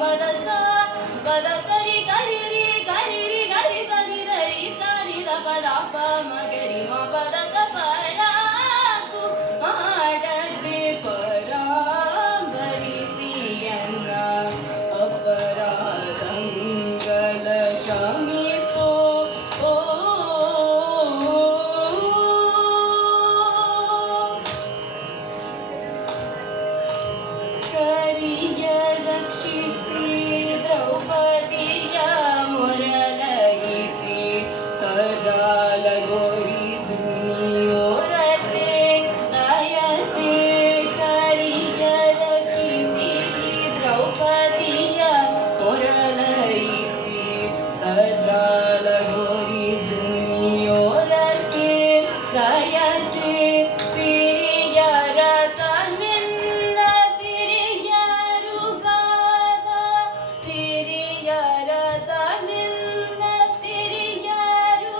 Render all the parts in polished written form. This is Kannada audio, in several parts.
ಪದ ಸ ಪದ ಸರಿ ಗರಿ ರಿ ಗರಿ ರಿ ಗರಿ ಸನಿ ಧರಿ ಸನಿ ದ ಪದ ಪ ಮಗರಿ ಮ ಪದ ಸ ಪರಾಕು ಮಾಡದೆ ಪರಾಂಬರಿಸಿಯನ್ನ ಅಪರಾಧಂಗಲ ಶಮಿಸೋ ಓ ಕರಿಯ ರಕ್ಷಿಸಿ ದ್ರೌಪದಿಯ ಮೊರಲೈಸಿ ಕರಾಲಗೋರಿ ಧ್ವನಿಯೋರತೆ ದಯತೆ ಕರಿಯ ರಕ್ಷಿಸಿ ದ್ರೌಪದಿಯ ಮೊರಲೈಸಿ ಕರಾಲಗೋರಿ ಧ್ವನಿಯೋರತೆ ದಯತೆ ಸಿರಿಯರ ಸನ್ನಿನ್ನ ಸಿರಿಯರುಗಾದ ಸಿರಿಯರ ಸನ್ನಿನ್ನ ಸಿರಿಯರುಗಾದ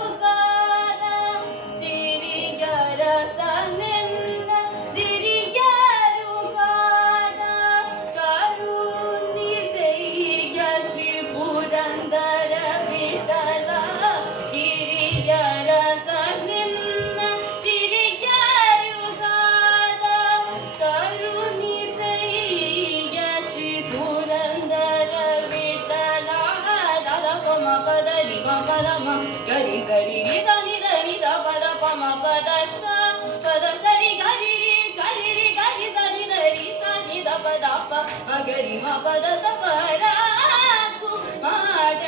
ಸಿರಿಯರ ಸನ್ನಿನ್ನ ಸಿರಿಯರುಗಾದ ಕರುಣಿಸೆಯ ಶ್ರೀ ಪುರಂದರ ವಿಠಲ ಸಿರಿಯರ ಸನ್ನಿನ್ನ ಸಿರಿಯರುಗಾದ ಕರುಣಿಸೆಯ ಶ್ರೀ ಪುರಂದರ ವಿಠಲ ದದ ಪಮ ಪದ ರಿ ಮ ಪದ ಮ ಗರಿ ಸರಿ ರಿ ಧನಿ ಧನಿ ದ ಪದ ಪಮ ಪದ ಸ ಪದ ಸರಿ ಗರಿ ರಿ ಗರಿ ಸನಿ ಧರಿ ಸನಿ ದ ಪದ ಪ ಗರಿ ಮ ಪದ ಸ ಪರಾಕು ಮಾಡ